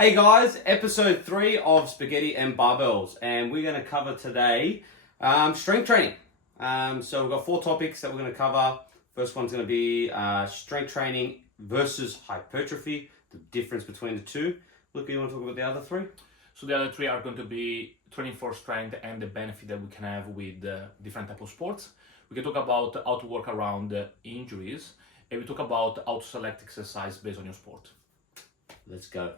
Hey guys, episode 3 of Spaghetti and Barbells, and we're going to cover today strength training. So we've got 4 topics that we're going to cover. First one's going to be strength training versus hypertrophy, the difference between the two. Luca, you want to talk about the other 3? So the other 3 are going to be training for strength and the benefit that we can have with different type of sports. We can talk about how to work around injuries, and we talk about how to select exercise based on your sport. Let's go.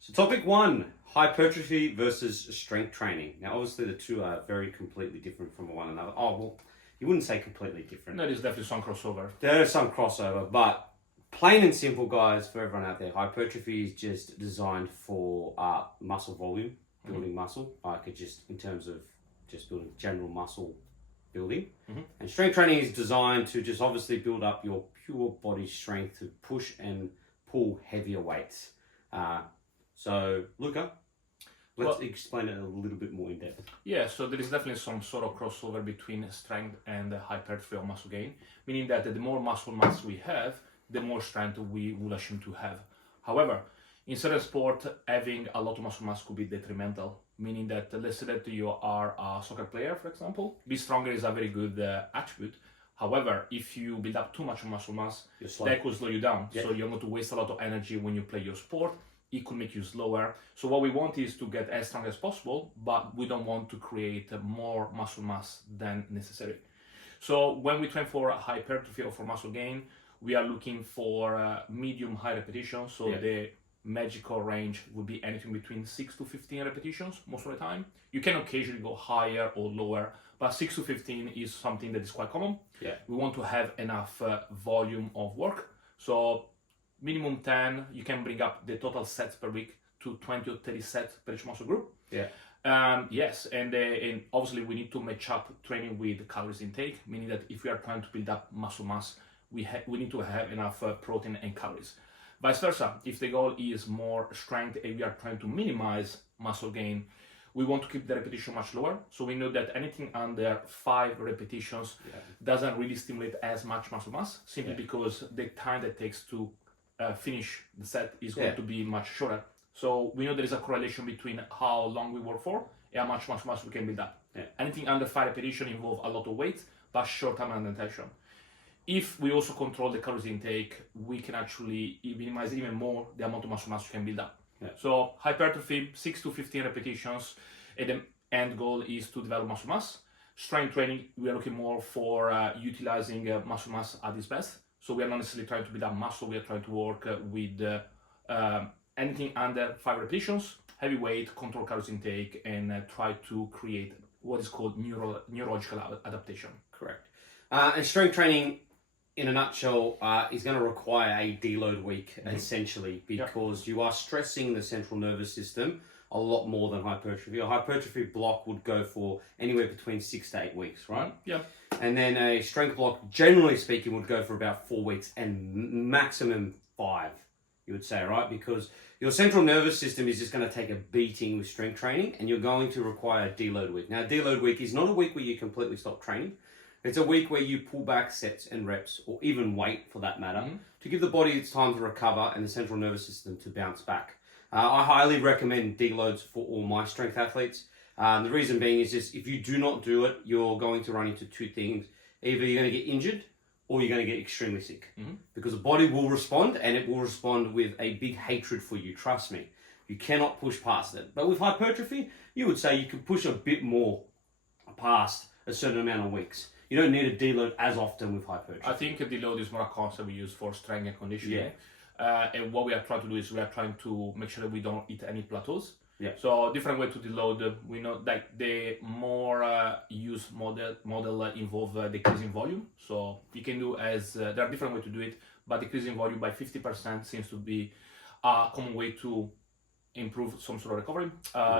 So topic 1, hypertrophy versus strength training. Now obviously the two are very completely different from one another. Oh, well, you wouldn't say completely different. No, there's definitely some crossover. There is some crossover, but plain and simple, guys, for everyone out there, hypertrophy is just designed for muscle volume, building muscle, like it just in terms of just building general muscle building. And strength training is designed to just obviously build up your pure body strength to push and pull heavier weights. So, Luca, let's explain it a little bit more in depth. Yeah, so there is definitely some sort of crossover between strength and hypertrophy or muscle gain, meaning that the more muscle mass we have, the more strength we will assume to have. However, in certain sport, having a lot of muscle mass could be detrimental, meaning that let's say that you are a soccer player, for example, be stronger is a very good attribute. However, if you build up too much muscle mass, that could slow you down. Yeah. So you're going to waste a lot of energy when you play your sport. It could make you slower. So what we want is to get as strong as possible, but we don't want to create more muscle mass than necessary. So when we train for hypertrophy or for muscle gain, we are looking for medium high repetitions. So the magical range would be anything between 6 to 15 repetitions most of the time. You can occasionally go higher or lower, but 6 to 15 is something that is quite common. Yeah. We want to have enough volume of work. So minimum 10, you can bring up the total sets per week to 20 or 30 sets per each muscle group. Yeah. Yes, and obviously we need to match up training with calories intake, meaning that if we are trying to build up muscle mass, we need to have enough protein and calories. Vice versa, if the goal is more strength and we are trying to minimize muscle gain, we want to keep the repetition much lower. So we know that anything under 5 repetitions doesn't really stimulate as much muscle mass, simply because the time that takes to finish the set is going to be much shorter. So we know there is a correlation between how long we work for and how much muscle mass we can build up. Anything under 5 repetitions involves a lot of weight, but short time under tension. If we also control the calories intake, we can actually minimize even more the amount of muscle mass we can build up. So hypertrophy, 6 to 15 repetitions, and the end goal is to develop muscle mass. Strength training, we are looking more for utilizing muscle mass at its best. So we are not necessarily trying to build up muscle, we are trying to work with anything under 5 repetitions, heavy weight, control calories intake, and try to create what is called neurological adaptation. Correct. And strength training, in a nutshell, is going to require a deload week, essentially, because you are stressing the central nervous system a lot more than hypertrophy. A hypertrophy block would go for anywhere between 6 to 8 weeks, right? Yeah. And then a strength block, generally speaking, would go for about 4 weeks and maximum 5, you would say, right? Because your central nervous system is just going to take a beating with strength training, and you're going to require a deload week. Now, deload week is not a week where you completely stop training. It's a week where you pull back sets and reps, or even weight for that matter, to give the body its time to recover and the central nervous system to bounce back. I highly recommend deloads for all my strength athletes. The reason being is just if you do not do it, you're going to run into 2 things. Either you're going to get injured or you're going to get extremely sick. Because the body will respond, and it will respond with a big hatred for you, trust me. You cannot push past it. But with hypertrophy, you would say you can push a bit more past a certain amount of weeks. You don't need a deload as often with hypertrophy. I think a deload is more a concept we use for strength and conditioning. And what we are trying to do is we are trying to make sure that we don't hit any plateaus. So different way to deload, we know that the more used model involve decreasing volume. So you can do as, there are different ways to do it, but decreasing volume by 50% seems to be a common way to improve some sort of recovery.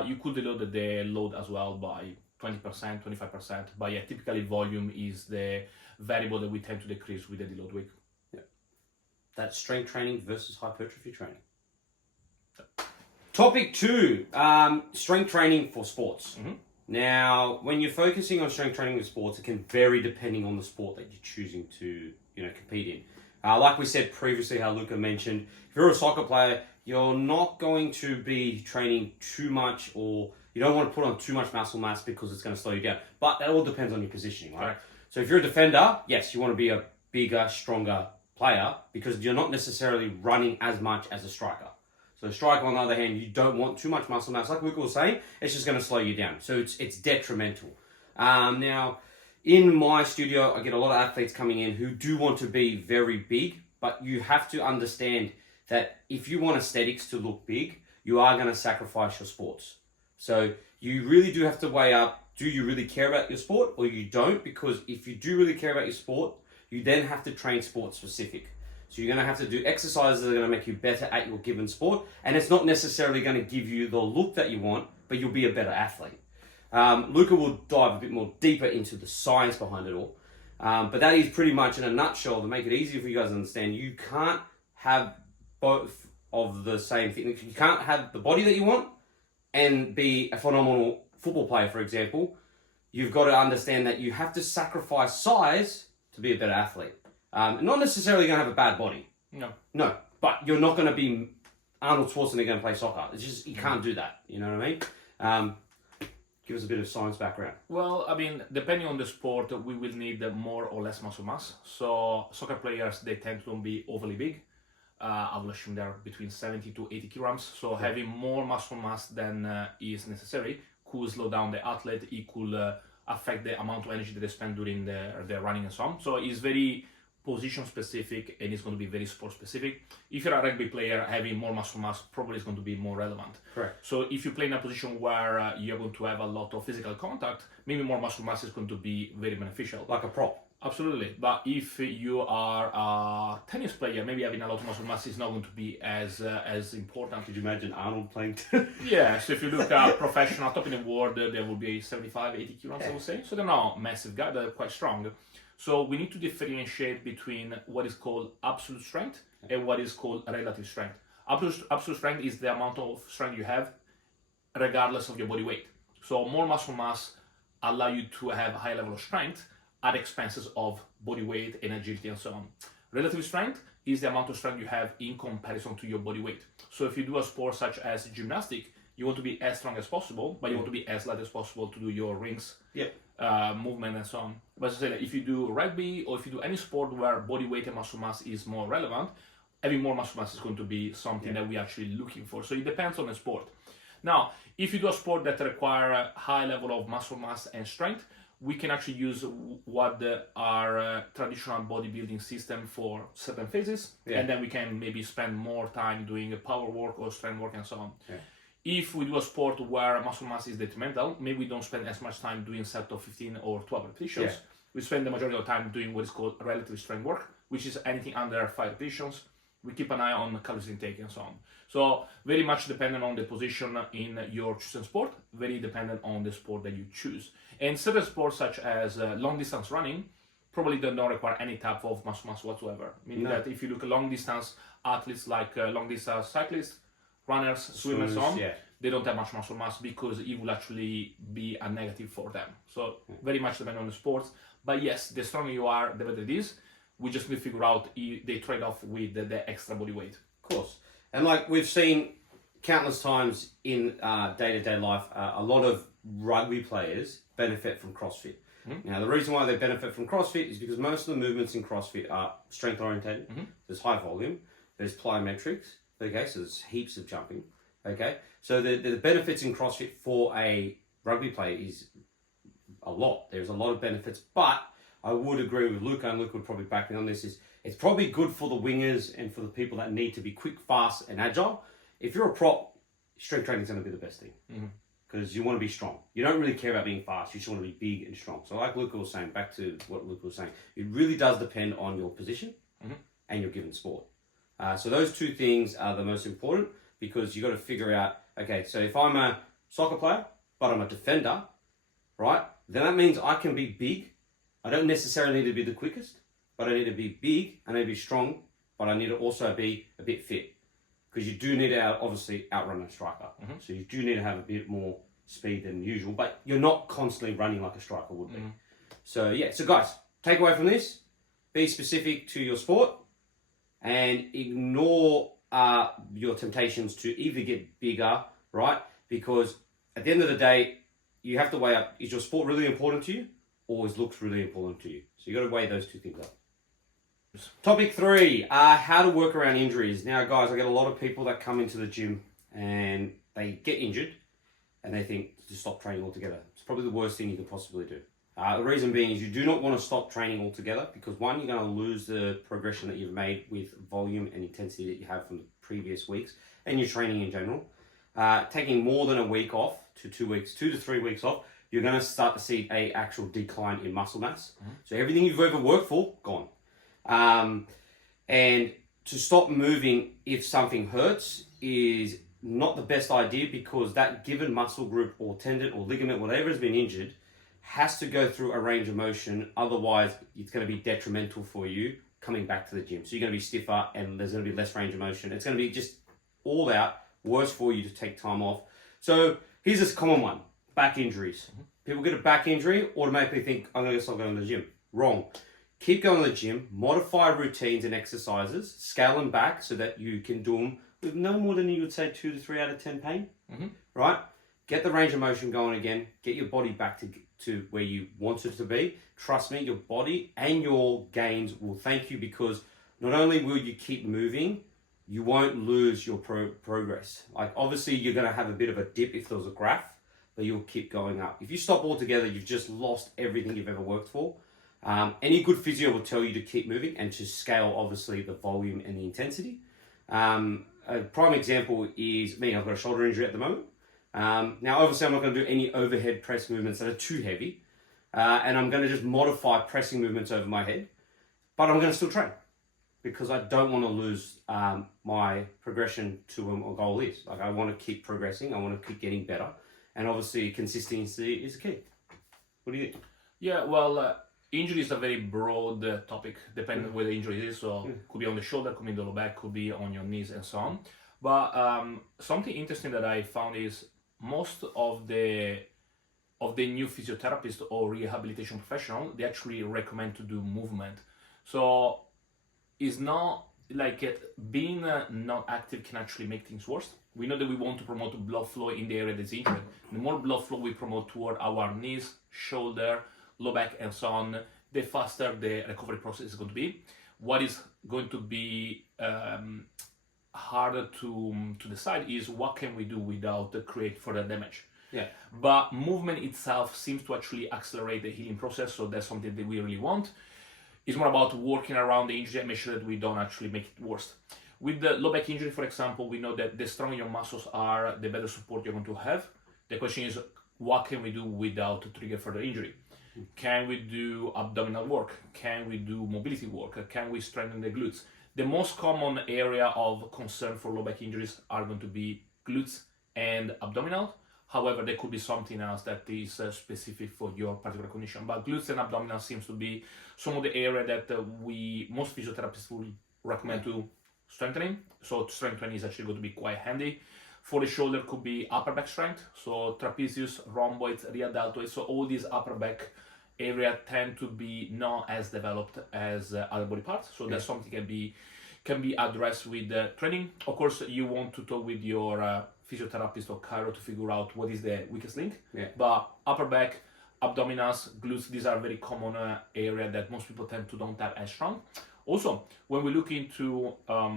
You could deload the load as well by 20%, 25%, but typically volume is the variable that we tend to decrease with the deload week. That's strength training versus hypertrophy training. Topic 2, strength training for sports. Now, when you're focusing on strength training with sports, it can vary depending on the sport that you're choosing to compete in. Like we said previously, how Luca mentioned, if you're a soccer player, you're not going to be training too much, or you don't want to put on too much muscle mass because it's going to slow you down. But that all depends on your positioning, right? Correct. So if you're a defender, yes, you want to be a bigger, stronger player because you're not necessarily running as much as a striker. So a striker, on the other hand, you don't want too much muscle mass. Like Luca was saying, it's just going to slow you down. So it's detrimental. Now, in my studio, I get a lot of athletes coming in who do want to be very big, but you have to understand that if you want aesthetics to look big, you are going to sacrifice your sports. So you really do have to weigh up, do you really care about your sport or you don't? Because if you do really care about your sport, you then have to train sport specific. So you're going to have to do exercises that are going to make you better at your given sport. And it's not necessarily going to give you the look that you want, but you'll be a better athlete. Luca will dive a bit more deeper into the science behind it all. But that is pretty much in a nutshell, to make it easier for you guys to understand, you can't have both of the same thing. You can't have the body that you want and be a phenomenal football player, for example. You've got to understand that you have to sacrifice size to be a better athlete. Not necessarily going to have a bad body. No, but you're not going to be Arnold Schwarzenegger and play soccer. It's just, you can't do that. You know what I mean? Give us a bit of science background. Well, I mean, depending on the sport, we will need more or less muscle mass. So soccer players, they tend to be overly big. I will assume they're between 70 to 80 kilograms. So having more muscle mass than is necessary could slow down the athlete. It could affect the amount of energy that they spend during their running and so on. So it's very position specific and it's going to be very sport specific. If you're a rugby player, having more muscle mass probably is going to be more relevant. Correct. So if you play in a position where you're going to have a lot of physical contact, maybe more muscle mass is going to be very beneficial. Like a prop. Absolutely. But if you are a tennis player, maybe having a lot of muscle mass is not going to be as important. Could you imagine Arnold playing? Yeah, so if you look at professional top in the world, there will be 75, 80 kilograms, I would say. So they're not massive guys, they're quite strong. So we need to differentiate between what is called absolute strength and what is called relative strength. Absolute strength is the amount of strength you have regardless of your body weight. So more muscle mass allow you to have a high level of strength at expenses of body weight and agility and so on. Relative strength is the amount of strength you have in comparison to your body weight. So if you do a sport such as gymnastics, you want to be as strong as possible, but you want to be as light as possible to do your rings movement and so on. But as I said, if you do rugby or if you do any sport where body weight and muscle mass is more relevant, having more muscle mass is going to be something that we're actually looking for. So it depends on the sport. Now, if you do a sport that require a high level of muscle mass and strength, we can actually use what our traditional bodybuilding system for certain phases, and then we can maybe spend more time doing power work or strength work and so on. If we do a sport where muscle mass is detrimental, maybe we don't spend as much time doing set of 15 or 12 repetitions. We spend the majority of the time doing what is called relative strength work, which is anything under 5 repetitions. We keep an eye on the calories intake and so on. So very much dependent on the position in your chosen sport, very dependent on the sport that you choose. And certain sports such as long distance running probably don't require any type of muscle mass whatsoever. Meaning that if you look at long distance athletes like long distance cyclists, runners, swimmers, and so on, they don't have much muscle mass because it will actually be a negative for them. So very much dependent on the sports. But yes, the stronger you are, the better it is. We just need to figure out the trade-off with the extra body weight. Of course. And like we've seen countless times in day-to-day life, a lot of rugby players benefit from CrossFit. Now, the reason why they benefit from CrossFit is because most of the movements in CrossFit are strength-oriented. There's high volume. There's plyometrics. Okay, so there's heaps of jumping. Okay, so the benefits in CrossFit for a rugby player is a lot. There's a lot of benefits, but I would agree with Luca, and Luca would probably back me on this, is it's probably good for the wingers and for the people that need to be quick, fast, and agile. If you're a prop, strength training is going to be the best thing because you want to be strong. You don't really care about being fast. You just want to be big and strong. So like Luca was saying, back to what Luca was saying, it really does depend on your position and your given sport. So those two things are the most important because you got to figure out, okay, so if I'm a soccer player, but I'm a defender, right? Then that means I can be big. I don't necessarily need to be the quickest, but I need to be big, I need to be strong, but I need to also be a bit fit. Because you do need to obviously outrun a striker. So you do need to have a bit more speed than usual, but you're not constantly running like a striker would be. So yeah, so guys, take away from this, be specific to your sport and ignore are your temptations to either get bigger, right? Because at the end of the day, you have to weigh up, is your sport really important to you, or is looks really important to you? So you got to weigh those two things up. Topic 3, how to work around injuries. Now, guys, I get a lot of people that come into the gym and they get injured and they think to stop training altogether. It's probably the worst thing you could possibly do. The reason being is you do not want to stop training altogether because one, you're going to lose the progression that you've made with volume and intensity that you have from the previous weeks and your training in general. Taking more than a week off to 2 weeks, 2 to 3 weeks off, you're going to start to see a actual decline in muscle mass. So everything you've ever worked for, gone. And to stop moving if something hurts is not the best idea because that given muscle group or tendon or ligament, whatever has been injured, has to go through a range of motion. Otherwise, it's going to be detrimental for you coming back to the gym. So you're going to be stiffer and there's going to be less range of motion. It's going to be just all out worse for you to take time off. So here's this common one, back injuries. People get a back injury, automatically think, I'm going to stop going to the gym. Wrong. Keep going to the gym, modify routines and exercises, scale them back so that you can do them with no more than you would say 2 to 3 out of 10 pain, right? Get the range of motion going again, get your body back to where you want it to be. Trust me, your body and your gains will thank you because not only will you keep moving, you won't lose your progress. Like obviously you're going to have a bit of a dip if there was a graph, but you'll keep going up. If you stop altogether, you've just lost everything you've ever worked for. Any good physio will tell you to keep moving and to scale obviously the volume and the intensity. A prime example is me. I've got a shoulder injury at the moment. Now obviously I'm not going to do any overhead press movements that are too heavy, and I'm going to just modify pressing movements over my head, but I'm going to still train because I don't want to lose my progression to what my goal is. Like I want to keep progressing, I want to keep getting better, and obviously consistency is key. What do you think? Yeah, well, injury is a very broad topic, depending on where the injury is. So could be on the shoulder, could be in the low back, could be on your knees, and so on. But something interesting that I found is most of the new physiotherapists or rehabilitation professional, they actually recommend to do movement. So it's not like being not active can actually make things worse. We know that we want to promote blood flow in the area that's injured. The more blood flow we promote toward our knees, shoulder, low back, and so on, the faster the recovery process is going to be. What is going to be harder to decide is what can we do without create further damage. Yeah. But movement itself seems to actually accelerate the healing process, so that's something that we really want. It's more about working around the injury and make sure that we don't actually make it worse. With the low back injury, for example, we know that the stronger your muscles are, the better support you're going to have. The question is, what can we do without to trigger further injury? Can we do abdominal work? Can we do mobility work? Can we strengthen the glutes? The most common area of concern for low back injuries are going to be glutes and abdominal. However, there could be something else that is specific for your particular condition. But glutes and abdominal seems to be some of the area that most physiotherapists will recommend to strengthening. So strengthening is actually going to be quite handy. For the shoulder could be upper back strength. So trapezius, rhomboids, rear deltoids. So all these upper back area tend to be not as developed as other body parts. So that's something can be addressed with training. Of course, you want to talk with your physiotherapist or chiro to figure out what is the weakest link. But upper back, abdominals, glutes, these are very common area that most people tend to don't have as strong. Also, when we look into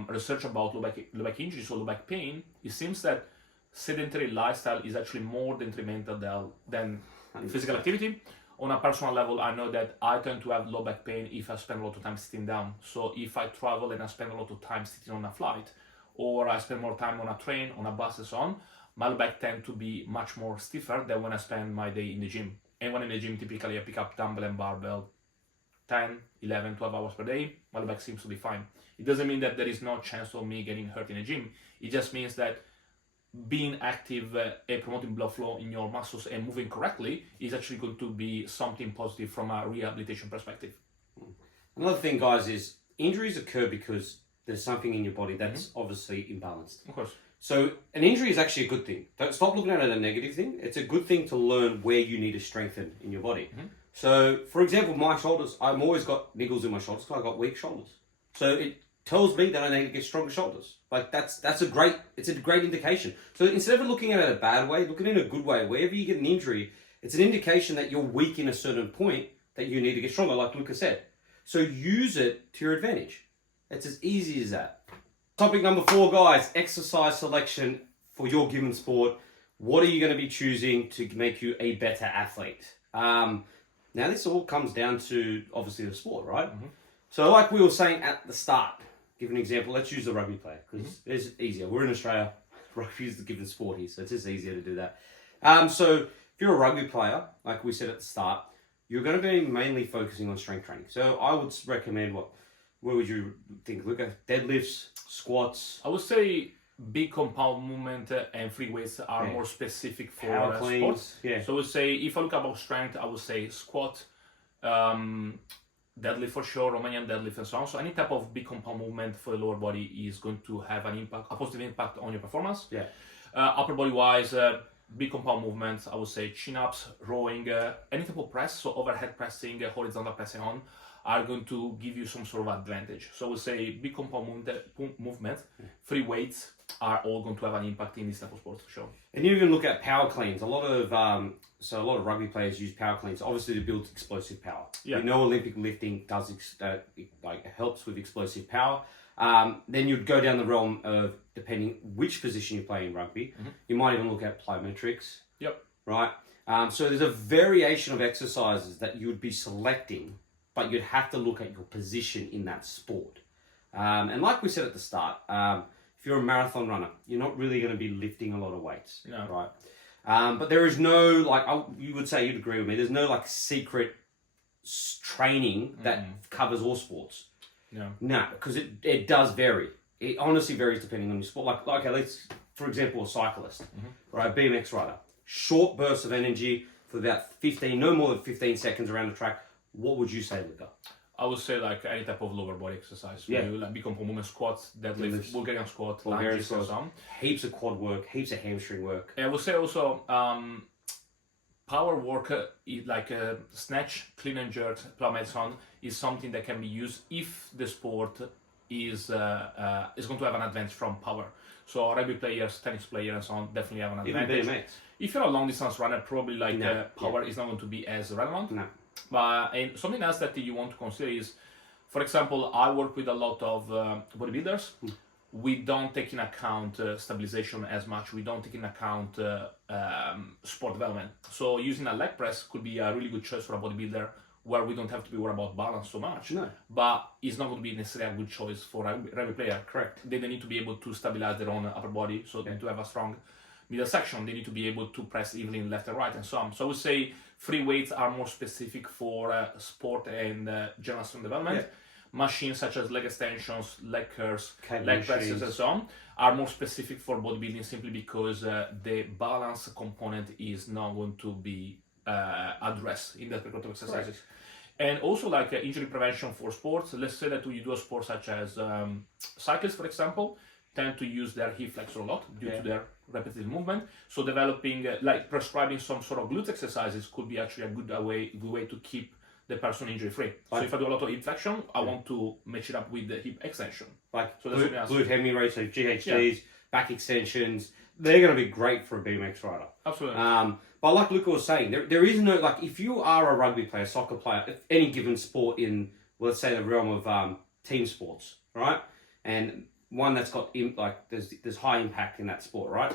research about low back injuries or low back pain, it seems that sedentary lifestyle is actually more detrimental than physical activity. On a personal level, I know that I tend to have low back pain if I spend a lot of time sitting down. So if I travel and I spend a lot of time sitting on a flight, or I spend more time on a train, on a bus and so on, my low back tend to be much more stiffer than when I spend my day in the gym. And when in the gym, typically I pick up dumbbell and barbell 10, 11, 12 hours per day, my low back seems to be fine. It doesn't mean that there is no chance of me getting hurt in the gym. It just means that being active and promoting blood flow in your muscles and moving correctly is actually going to be something positive from a rehabilitation perspective. Another thing, guys, is injuries occur because there's something in your body that's obviously imbalanced. Of course. So an injury is actually a good thing. Don't stop looking at it as a negative thing. It's a good thing to learn where you need to strengthen in your body. So, for example, my shoulders, I've always got niggles in my shoulders because I've got weak shoulders. So tells me that I need to get stronger shoulders. Like it's a great indication. So instead of looking at it in a bad way, look at it in a good way. Wherever you get an injury, it's an indication that you're weak in a certain point that you need to get stronger, like Luca said. So use it to your advantage. It's as easy as that. Topic number 4, guys, exercise selection for your given sport. What are you going to be choosing to make you a better athlete? Now, this all comes down to, obviously, the sport, right? Mm-hmm. So like we were saying at the start, give an example, let's use the rugby player, because it's easier. We're in Australia, rugby is the given sport here, so it's just easier to do that. So if you're a rugby player, like we said at the start, you're going to be mainly focusing on strength training. So I would recommend what would you think? Look at deadlifts, squats. I would say big compound movement and free weights are more specific for power cleans, sports. Yeah. So I would say, if I look about strength, I would say squat, deadlift for sure, Romanian deadlift and so on. So any type of big compound movement for the lower body is going to have a positive impact on your performance. Yeah. Upper body wise, big compound movements, I would say chin-ups, rowing, any type of press, so overhead pressing, horizontal pressing on, are going to give you some sort of advantage. So I would say big compound movement, free weights are all going to have an impact in this type of sports for sure. And you even look at power cleans. A lot of rugby players use power cleans, obviously to build explosive power. Yeah. We know Olympic lifting does helps with explosive power. Then you'd go down the realm of, depending which position you play in rugby, you might even look at plyometrics. Yep. Right. So there's a variation of exercises that you would be selecting, but you'd have to look at your position in that sport. And like we said at the start, if you're a marathon runner, you're not really going to be lifting a lot of weights, right? But there is no, you would say, you'd agree with me, there's no secret training that covers all sports. No, because it does vary. It honestly varies depending on your sport. Okay, let's, for example, a cyclist, right? BMX rider, short bursts of energy for about no more than 15 seconds around the track. What would you say, Luca? I would say any type of lower body exercise. Yeah. Big compound movement, squats, deadlift, Bulgarian squat, lunges, and so on. Heaps of quad work, heaps of hamstring work. I would say also power work, snatch, clean and jerk, plyometrics is something that can be used if the sport is going to have an advantage from power. So rugby players, tennis players, and so on definitely have an advantage. Even BMX. If you're a long distance runner, probably power is not going to be as relevant. No. And something else that you want to consider is, for example, I work with a lot of bodybuilders. We don't take in account stabilization as much. We don't take in account sport development. So using a leg press could be a really good choice for a bodybuilder, where we don't have to be worried about balance so much. No. But it's not going to be necessarily a good choice for a rugby player. Correct. They need to be able to stabilize their own upper body, so they need to have a strong middle section. They need to be able to press evenly left and right and so on. So I would say free weights are more specific for sport and general strength development. Yeah. Machines such as leg extensions, leg curls, leg presses and so on are more specific for bodybuilding, simply because the balance component is not going to be addressed in that type of exercises. Right. And also injury prevention for sports. Let's say that you do a sport such as cyclists, for example, tend to use their hip flexor a lot due to their repetitive movement. So developing, prescribing some sort of glute exercises could be actually a good way to keep the person injury free. So if I do a lot of hip flexion, I want to match it up with the hip extension. So glute hemi-raise, so GHDs, back extensions, they're going to be great for a BMX rider. Absolutely. But like Luca was saying, there is no, if you are a rugby player, soccer player, any given sport in, let's say, the realm of team sports, right? And one that's got, there's high impact in that sport, right?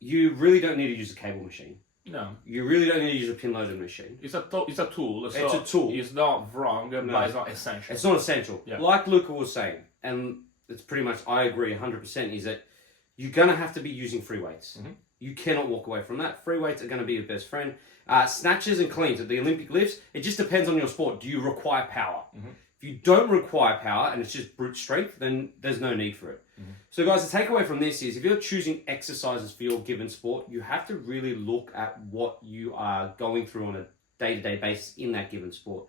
You really don't need to use a cable machine. No. You really don't need to use a pin loaded machine. It's a tool. It's a tool. It's not wrong, but it's not essential. It's not essential. Yeah. Like Luca was saying, and it's pretty much, I agree 100%, is that you're going to have to be using free weights. Mm-hmm. You cannot walk away from that. Free weights are going to be your best friend. Snatches and cleans at the Olympic lifts, it just depends on your sport. Do you require power? Mm-hmm. If you don't require power and it's just brute strength, then there's no need for it. Mm-hmm. So guys, the takeaway from this is, if you're choosing exercises for your given sport, you have to really look at what you are going through on a day-to-day basis in that given sport.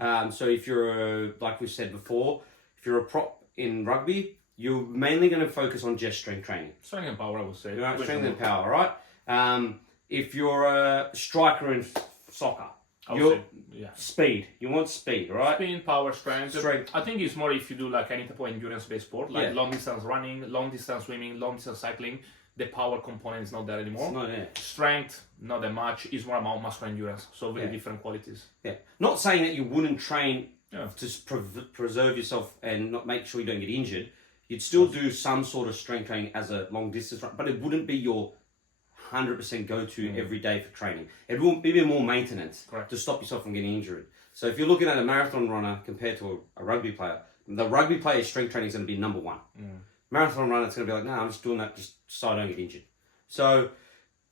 So if you're, like we've said before, if you're a prop in rugby, you're mainly going to focus on just strength training. Strength and power, I would say. Right, strength and power, right? If you're a striker in soccer, I would Your say, yeah. speed. You want speed, right? Spin, power, strength. Strength. I think it's more if you do like any type of endurance-based sport, like Yeah. long distance running, long distance swimming, long distance cycling. The power component is not there anymore. It's not there. Strength, not that much. Is more about muscle endurance. So very Yeah. different qualities. Yeah. Not saying that you wouldn't train Yeah. to preserve yourself and not make sure you don't get injured. You'd still do some sort of strength training as a long distance run, but it wouldn't be your 100% go-to every day for training. It will be more maintenance Correct. to stop yourself from getting injured. So if you're looking at a marathon runner compared to a rugby player, the rugby player's strength training is going to be number one. Marathon runner, it's going to be like, no, I'm just doing that just so I don't get injured. So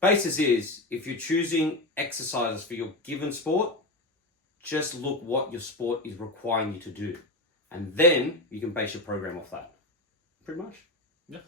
basis is, if you're choosing exercises for your given sport, just look what your sport is requiring you to do. And then you can base your program off that. Pretty much. Yeah.